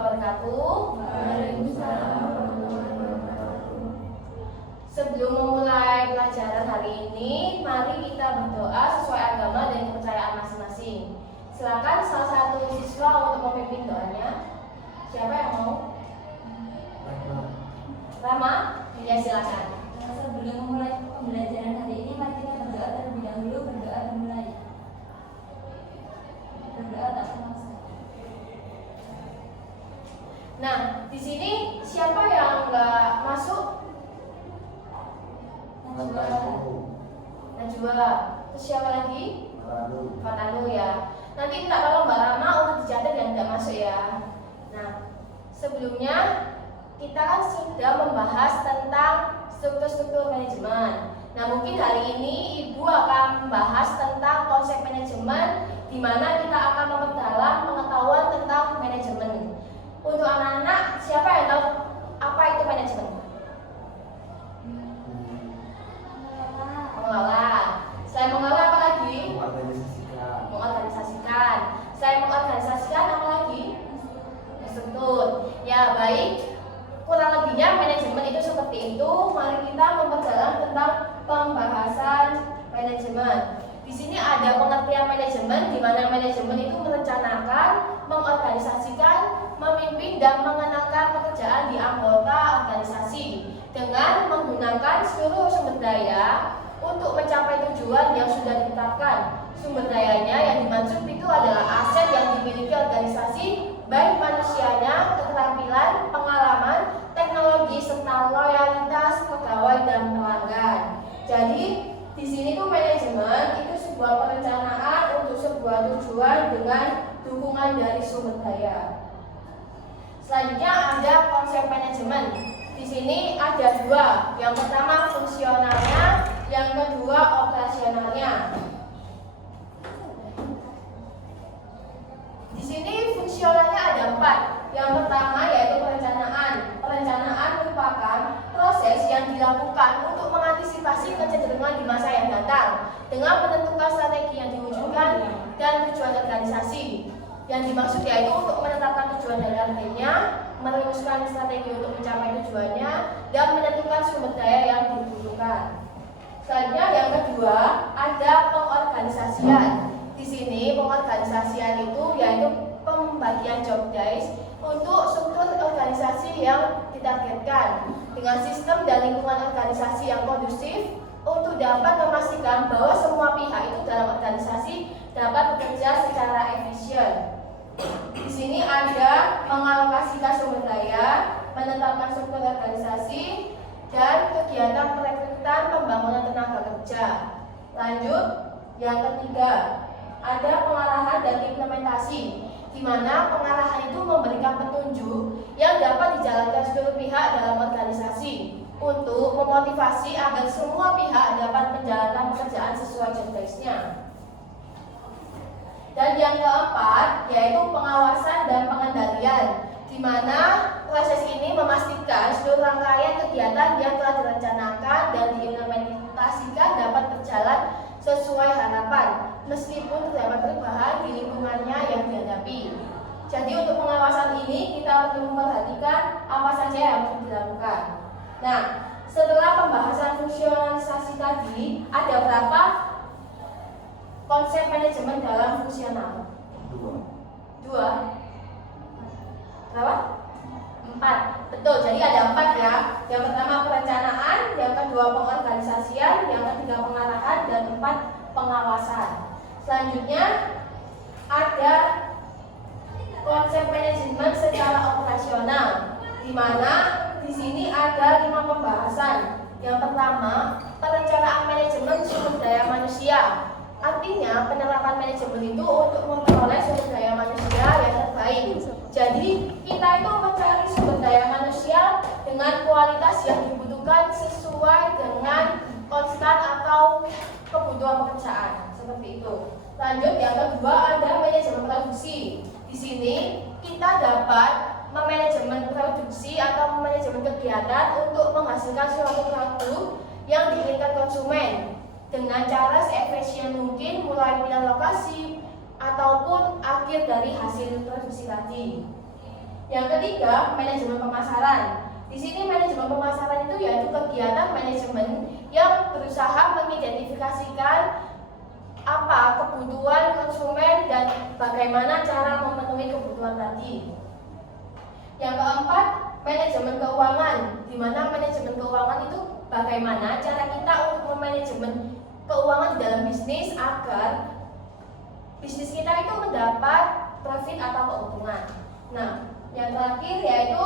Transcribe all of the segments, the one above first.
wabarakatuh. Waalaikumsalam warahmatullahi wabarakatuh. Sebelum memulai pelajaran hari ini, mari kita berdoa sesuai agama dan kepercayaan masing-masing. Silakan salah satu siswa untuk memimpin doanya. Siapa yang mau? Rama? Ya, silakan. Sebelum memulai pembelajaran hari ini, mari kita berdoa terlebih dahulu. Berdoa dimulai. Berdoa tak terasa. Nah, di sini siapa yang nggak masuk? Najwa. Terus siapa lagi? Fatalu ya. Nanti minta tolong Mbak Rama untuk dicatat yang tidak masuk ya. Nah, sebelumnya kita kan sudah membahas tentang struktur-struktur manajemen. Nah, mungkin hari ini Ibu akan membahas tentang konsep manajemen, di mana kita akan memperdalam pengetahuan tentang manajemen. Untuk anak-anak, siapa yang tahu apa itu manajemen? Mengelola. Selain mengelola apa lagi? Mengorganisasikan. Selain mengorganisasikan apa lagi? Struktur. Ya, baik. Kurang lebihnya manajemen itu seperti itu. Mari kita memperdalam tentang pembahasan manajemen. Di sini ada pengertian manajemen, di mana manajemen itu merencanakan, mengorganisasikan, memimpin dan mengenakan pekerjaan di anggota organisasi dengan menggunakan seluruh sumber daya untuk mencapai tujuan yang sudah ditetapkan. Sumber dayanya yang dimaksud itu adalah aset yang dimiliki organisasi, baik manusianya, keterampilan, pengalaman, teknologi, serta loyalitas pegawai dan pelanggan. Jadi di sini tuh manajemen itu sebuah perencanaan untuk sebuah tujuan dengan dukungan dari sumber daya. Selanjutnya ada konsep manajemen. Di sini ada dua. Yang pertama fungsionalnya, yang kedua operasionalnya. Di sini fungsionalnya ada 4. Yang pertama yaitu perencanaan. Perencanaan merupakan proses yang dilakukan untuk mengantisipasi kecenderungan di masa yang datang dengan menentukan strategi yang diwujudkan dan tujuan organisasi. Yang dimaksud yaitu untuk menetapkan tujuan dan targetnya, merumuskan strategi untuk mencapai tujuannya, dan menentukan sumber daya yang dibutuhkan. Selanjutnya yang kedua ada pengorganisasian. Di sini pengorganisasian itu yaitu pembagian job desk untuk struktur organisasi yang ditargetkan dengan sistem dan lingkungan organisasi yang kondusif untuk dapat memastikan bahwa semua pihak itu dalam organisasi dapat bekerja secara efisien. Di sini ada mengalokasikan sumber daya, menetapkan struktur organisasi, dan kegiatan perekrutan pembangunan tenaga kerja. Lanjut, yang ketiga ada pengarahan dan implementasi, di mana pengarahan itu memberikan petunjuk yang dapat dijalankan seluruh pihak dalam organisasi untuk memotivasi agar semua pihak dapat menjalankan pekerjaan sesuai job desk-nya. Dan yang keempat yaitu pengawasan dan pengendalian, di mana proses ini memastikan seluruh rangkaian kegiatan yang telah direncanakan dan diimplementasikan dapat berjalan sesuai harapan, meskipun terdapat perubahan di lingkungannya yang dihadapi. Jadi untuk pengawasan ini kita perlu memperhatikan apa saja yang harus dilakukan. Nah, setelah pembahasan fungsionalisasi tadi, ada berapa konsep manajemen dalam fungsional? Dua. Berapa? 4. Betul, jadi ada 4 ya. Yang pertama perencanaan, yang kedua pengorganisasian, yang ketiga pengarahan, dan 4 pengawasan. Selanjutnya ada konsep manajemen secara operasional, di mana di sini ada 5 pembahasan. Yang pertama, perencanaan manajemen sumber daya manusia. Artinya penerapan manajemen itu untuk memperoleh sumber daya manusia yang terbaik. Jadi kita itu mencari sumber daya manusia dengan kualitas yang dibutuhkan sesuai dengan konstan atau kebutuhan pekerjaan, seperti itu. Lanjut, yang kedua ada manajemen produksi. Di sini kita dapat memanajemen produksi atau manajemen kegiatan untuk menghasilkan suatu produk yang diinginkan konsumen dengan cara seefisien mungkin, mulai pilihan lokasi ataupun akhir dari hasil produksi tadi. Yang ketiga, manajemen pemasaran. Di sini manajemen pemasaran itu yaitu kegiatan manajemen yang berusaha mengidentifikasikan apa kebutuhan konsumen dan bagaimana cara memenuhi kebutuhan tadi. Yang keempat, manajemen keuangan, di mana manajemen keuangan itu bagaimana cara kita untuk memanajemen keuangan di dalam bisnis agar bisnis kita itu mendapat profit atau keuntungan. Nah, yang terakhir yaitu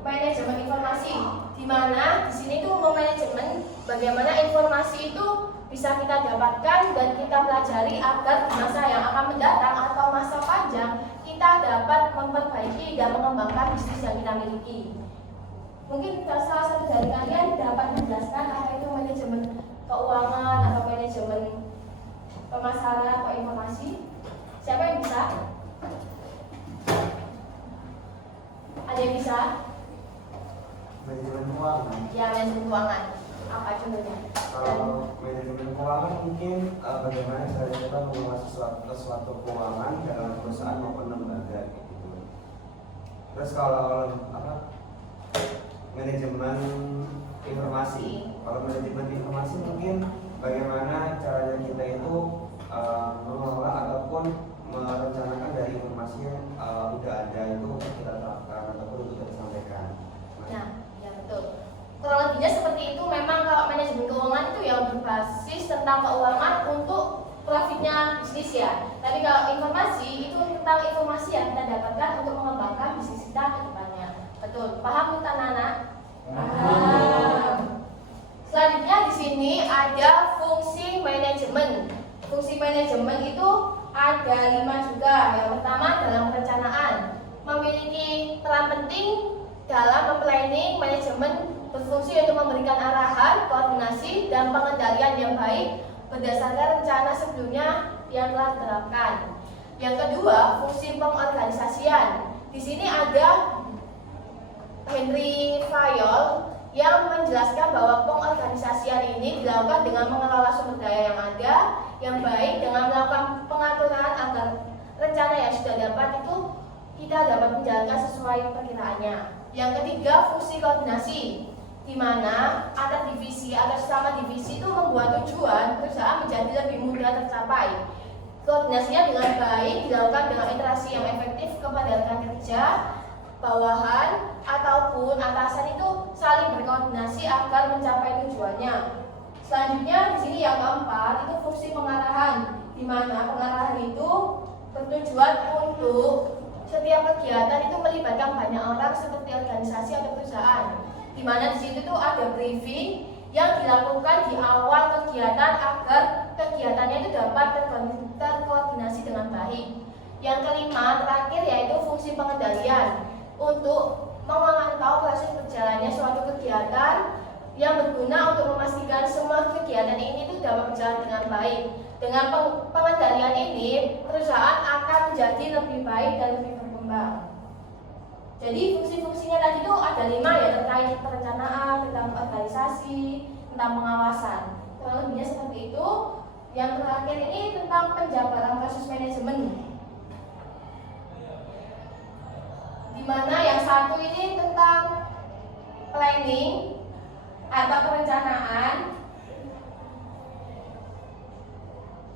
manajemen informasi, di mana di sini tuh memanajemen bagaimana informasi itu bisa kita dapatkan dan kita pelajari agar di masa yang akan mendatang atau masa panjang kita dapat memperbaiki dan mengembangkan bisnis yang kita miliki. Mungkin salah satu dari kalian dapat menjelaskan apa itu manajemen keuangan atau manajemen pemasaran atau informasi? Siapa yang bisa? Ada yang bisa? Manajemen keuangan. Ya, manajemen keuangan. Apa contohnya? Kalau manajemen keuangan mungkin bagaimana cara kita mengelola sesuatu keuangan dalam perusahaan maupun lembaga gitu. Terus kalau manajemen informasi. Kalau manajemen informasi mungkin bagaimana caranya kita itu mengelola ataupun merencanakan dari informasi yang udah ada itu kita terapkan ataupun untuk kita sampaikan. Nah, ya betul. Kurang lebihnya seperti itu. Memang kalau manajemen keuangan itu yang berbasis tentang keuangan untuk profitnya bisnis ya. Tapi kalau informasi itu tentang informasi yang kita dapatkan untuk mengembangkan bisnis kita ke depannya. Betul. Paham Tante Nana? Paham. Selanjutnya di sini ada fungsi manajemen. Fungsi manajemen itu ada 5 juga. Yang pertama dalam perencanaan, memiliki peran penting dalam memplanning. Manajemen berfungsi untuk memberikan arahan, koordinasi, dan pengendalian yang baik berdasarkan rencana sebelumnya yang telah diterapkan. Yang kedua, fungsi pengorganisasian. Di sini ada Henry Fayol yang menjelaskan bahwa pengorganisasian ini dilakukan dengan mengelola sumber daya yang ada yang baik dengan melakukan pengaturan agar rencana yang sudah dapat itu kita dapat menjalankan sesuai perkiraannya. Yang ketiga, fungsi koordinasi, di mana antar divisi atau sesama divisi itu membuat tujuan perusahaan menjadi lebih mudah tercapai. Koordinasinya dengan baik dilakukan dengan interaksi yang efektif kepada rekan kerja, bawahan ataupun atasan itu saling berkoordinasi agar mencapai tujuannya. Selanjutnya di sini yang keempat itu fungsi pengarahan, di mana pengarahan itu bertujuan untuk setiap kegiatan itu melibatkan banyak orang seperti organisasi atau perusahaan. Di mana di situ tuh ada briefing yang dilakukan di awal kegiatan agar kegiatannya itu dapat terkoordinasi dengan baik. Yang kelima terakhir yaitu fungsi pengendalian, untuk memantau proses berjalannya suatu kegiatan yang berguna untuk memastikan semua kegiatan ini itu dapat berjalan dengan baik. Dengan pengendalian ini, perusahaan akan menjadi lebih baik dan lebih berkembang. Jadi fungsi-fungsinya tadi itu ada 5 ya, terkait perencanaan, tentang organisasi, tentang pengawasan. Kurang lebihnya seperti itu. Yang terakhir ini tentang penjabaran proses manajemen, di mana yang satu ini tentang planning atau perencanaan.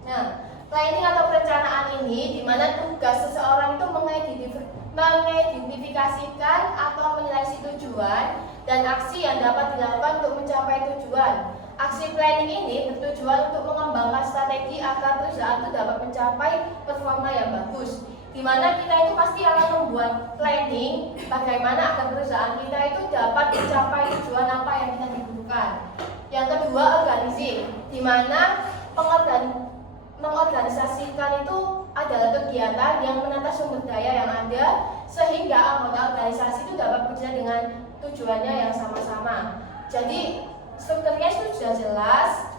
Nah, planning atau perencanaan ini di mana tugas seseorang itu mengidentifikasikan atau menyeleksi tujuan dan aksi yang dapat dilakukan untuk mencapai tujuan. Aksi planning ini bertujuan untuk mengembangkan strategi agar perusahaan itu dapat mencapai performa yang bagus. Di mana kita itu pasti akan membuat planning bagaimana agar perusahaan kita itu dapat mencapai tujuan apa yang kita butuhkan. Yang kedua, organizing, di mana mengorganisasikan itu adalah kegiatan yang menata sumber daya yang ada sehingga anggota organisasi itu dapat bekerja dengan tujuannya yang sama-sama. Jadi strukturnya itu sudah jelas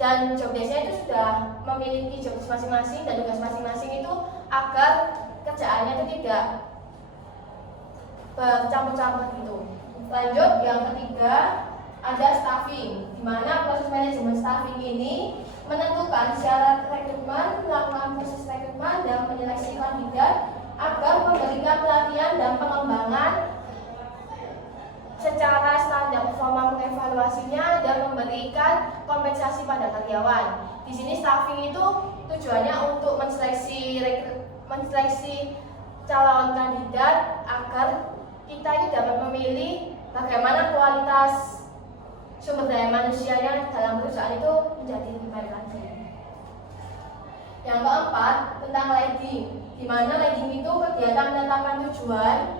dan job desk-nya itu sudah memiliki job desk masing-masing dan tugas masing-masing itu agar kerjaannya itu tidak bercampur-campur gitu. Lanjut, yang ketiga ada staffing, di mana proses manajemen staffing ini menentukan syarat rekrutmen, melakukan proses rekrutmen dan menyeleksi kandidat agar memberikan pelatihan dan pengembangan secara standar performa mengevaluasinya dan memberikan kompensasi pada karyawan. Di sini staffing itu tujuannya untuk menseleksi calon kandidat agar kita itu dapat memilih bagaimana kualitas sumber daya manusianya dalam perusahaan itu menjadi lebih baik lagi. Yang keempat, tentang leading, di mana leading itu kegiatan menetapkan tujuan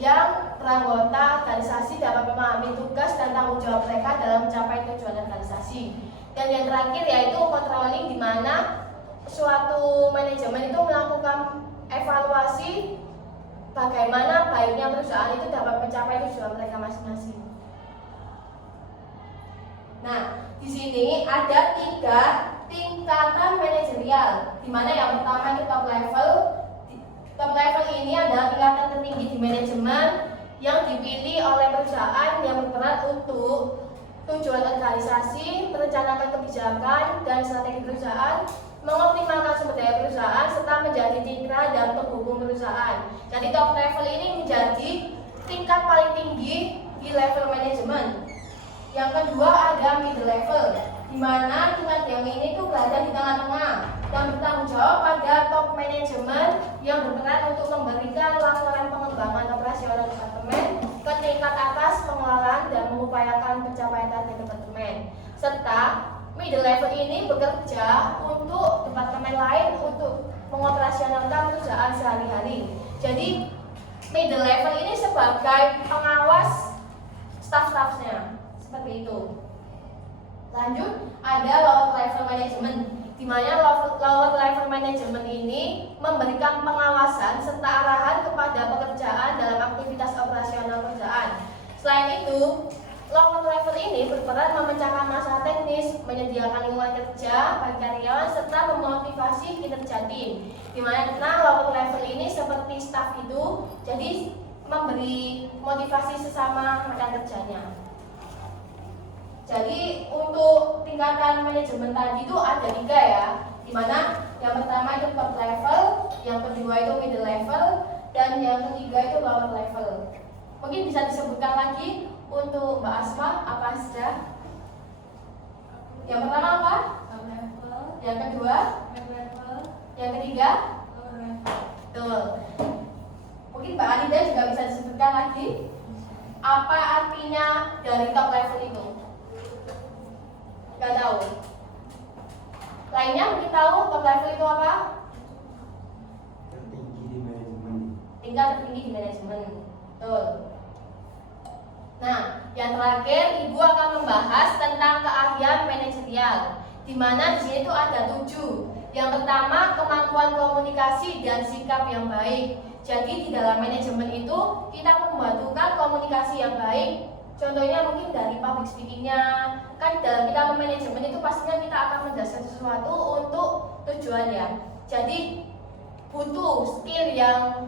yang beranggota organisasi dapat memahami tugas dan tanggung jawab mereka dalam mencapai tujuan organisasi. Dan yang terakhir yaitu controlling, di mana suatu manajemen itu melakukan evaluasi bagaimana baiknya perusahaan itu dapat mencapai tujuan mereka masing-masing. Nah, di sini ada 3 tingkatan manajerial, di mana yang pertama itu top level. Top level ini adalah tingkatan tertinggi di manajemen yang dipilih oleh perusahaan yang berperan untuk tujuan organisasi, merencanakan kebijakan dan strategi perusahaan, mengoptimalkan sumber daya perusahaan, serta menjadi citra dan penghubung perusahaan. Jadi top level ini menjadi tingkat paling tinggi di level manajemen. Yang kedua ada middle level, di mana tingkat yang ini tuh berada di tengah-tengah dan bertanggung jawab pada top manajemen yang berperan untuk memberikan laporan pengembangan operasional departemen ke tingkat atas pengelolaan dan mengupayakan pencapaian target departemen. Serta middle level ini bekerja untuk departemen lain untuk mengoperasionalkan perusahaan sehari-hari. Jadi middle level ini sebagai pengawas staff-staffnya, seperti itu. Lanjut, ada lower level management, di mana lower level management ini memberikan pengawasan serta arahan kepada pekerjaan dalam aktivitas operasional perusahaan. Selain itu, lower level ini berperan memecahkan masalah teknis, menyediakan lingkungan kerja bagi karyawan, serta memotivasi kinerja tim. Di mana lower level ini seperti staff itu, jadi memberi motivasi sesama rekan kerjanya. Jadi untuk tingkatan manajemen tadi itu ada 3 ya, dimana yang pertama itu top level, yang kedua itu middle level, dan yang ketiga itu lower level. Mungkin bisa disebutkan lagi untuk Mbak Asma apa saja? Yang pertama apa? Top level, Yang kedua? mid level, Yang ketiga? lower level. Betul. Mungkin Mbak Anida juga bisa disebutkan lagi apa artinya dari top level itu? Gak tahu. Lainnya mungkin tahu top level itu apa? Tertinggi di manajemen. Tingkat tertinggi di manajemen. Betul. Nah, yang terakhir Ibu akan membahas tentang keahlian manajerial, di mana di sini tuh ada 7. Yang pertama, kemampuan komunikasi dan sikap yang baik. Jadi di dalam manajemen itu kita membutuhkan komunikasi yang baik. Contohnya mungkin dari public speakingnya, kan dalam kita memanajemen itu pastinya kita akan menjelaskan sesuatu untuk tujuannya. Jadi butuh skill yang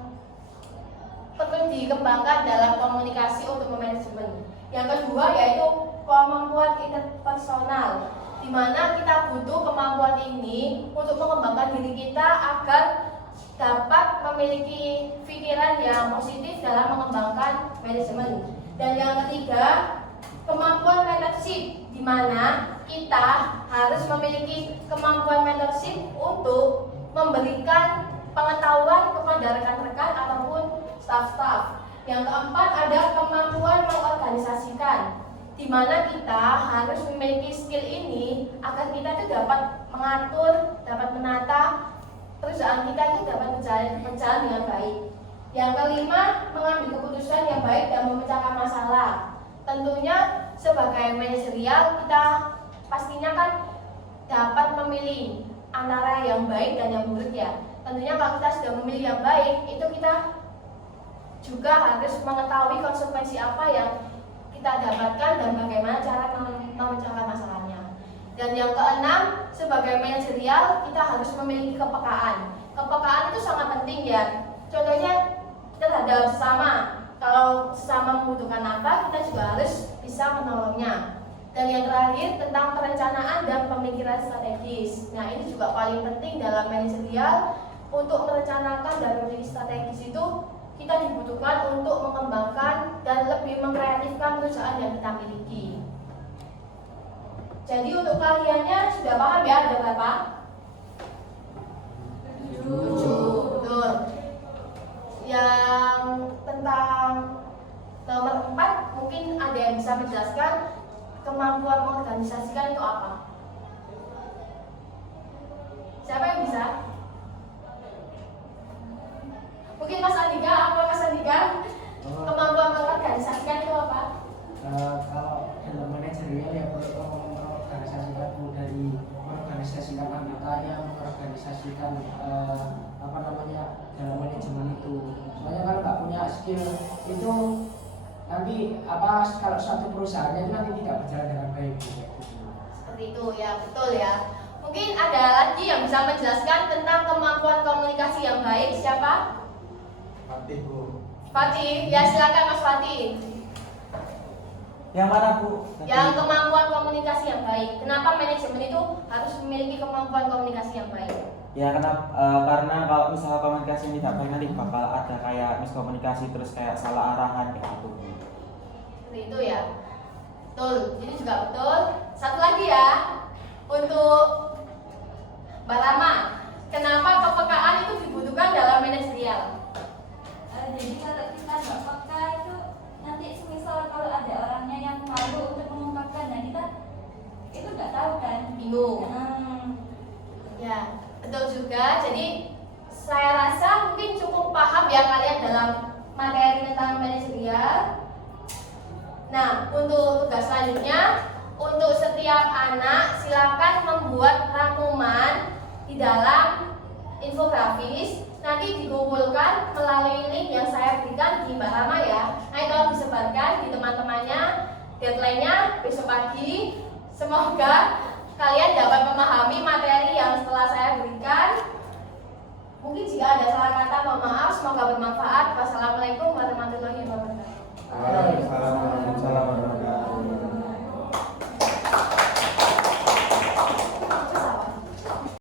perlu dikembangkan dalam komunikasi untuk memanajemen. Yang kedua yaitu kemampuan interpersonal, di mana kita butuh kemampuan ini untuk mengembangkan diri kita agar dapat memiliki pikiran yang positif dalam mengembangkan manajemen. Dan yang ketiga, kemampuan mentorship, di mana kita harus memiliki kemampuan mentorship untuk memberikan pengetahuan kepada rekan-rekan ataupun staf-staf. Yang keempat ada kemampuan mengorganisasikan, di mana kita harus memiliki skill ini agar kita itu dapat mengatur, dapat menata perusahaan kita itu dapat berjalan dengan baik. Yang kelima, mengambil keputusan yang baik dan memecahkan masalah. Tentunya sebagai manajerial kita pastinya kan dapat memilih antara yang baik dan yang buruk ya. Tentunya kalau kita sudah memilih yang baik, itu kita juga harus mengetahui konsekuensi apa yang kita dapatkan dan bagaimana cara memecahkan masalahnya. Dan yang keenam, sebagai manajerial kita harus memiliki kepekaan. Kepekaan itu sangat penting ya. Contohnya terhadap sesama. Kalau sesama membutuhkan apa, kita juga harus bisa menolongnya. Dan yang terakhir tentang perencanaan dan pemikiran strategis. Nah, ini juga paling penting dalam manajerial untuk merencanakan dan memiliki strategis itu kita dibutuhkan untuk mengembangkan dan lebih mengkreatifkan perusahaan yang kita miliki. Jadi untuk kaliannya sudah paham ya ada berapa? 7. Betul. Yang tentang nomor 4 mungkin ada yang bisa menjelaskan kemampuan mengorganisasikan itu apa? Siapa yang bisa? Mungkin Mas Andika, Mas Andika? Kemampuan mengorganisasikan itu apa? Kalau dalam manajerial ya perlu mengorganisasikan dari mengorganisasikan anggotanya, mengorganisasikan dalam manajemen itu. Soalnya kalau nggak punya skill itu nanti kalau suatu perusahaannya itu nanti tidak berjalan dengan baik. Seperti itu ya, betul ya. Mungkin ada lagi yang bisa menjelaskan tentang kemampuan komunikasi yang baik. Siapa? Fatih, Bu. Fatih, ya silakan Mas Fatih. Yang mana, Bu? Yang kemampuan komunikasi yang baik. Kenapa manajemen itu harus memiliki kemampuan komunikasi yang baik? Ya karena kalau misalnya komunikasi tidak baik nanti bakal ada kayak miskomunikasi terus kayak salah arahan kayak gitu. Seperti itu ya. Betul, ini juga betul. Satu lagi ya, untuk Mbak Rama, kenapa kepekaan itu dibutuhkan dalam manajerial? Jadi kalau kita nggak peka itu nanti semisal kalau ada orangnya yang malu untuk mengungkapkan, dan kita itu nggak tahu kan, Bingung. Ya, betul juga. Jadi saya rasa mungkin cukup paham ya kalian dalam materi tentang manajerial. Nah, untuk tugas selanjutnya, untuk setiap anak silakan membuat rangkuman di dalam infografis. Nanti dikumpulkan melalui link yang saya berikan di Mbak Rama ya. Nanti kalau disebarkan di teman-temannya, deadline-nya besok pagi. Semoga kalian dapat memahami materi yang setelah saya berikan. Mungkin jika ada salah kata, mohon maaf. Semoga bermanfaat. Wassalamualaikum warahmatullahi wabarakatuh.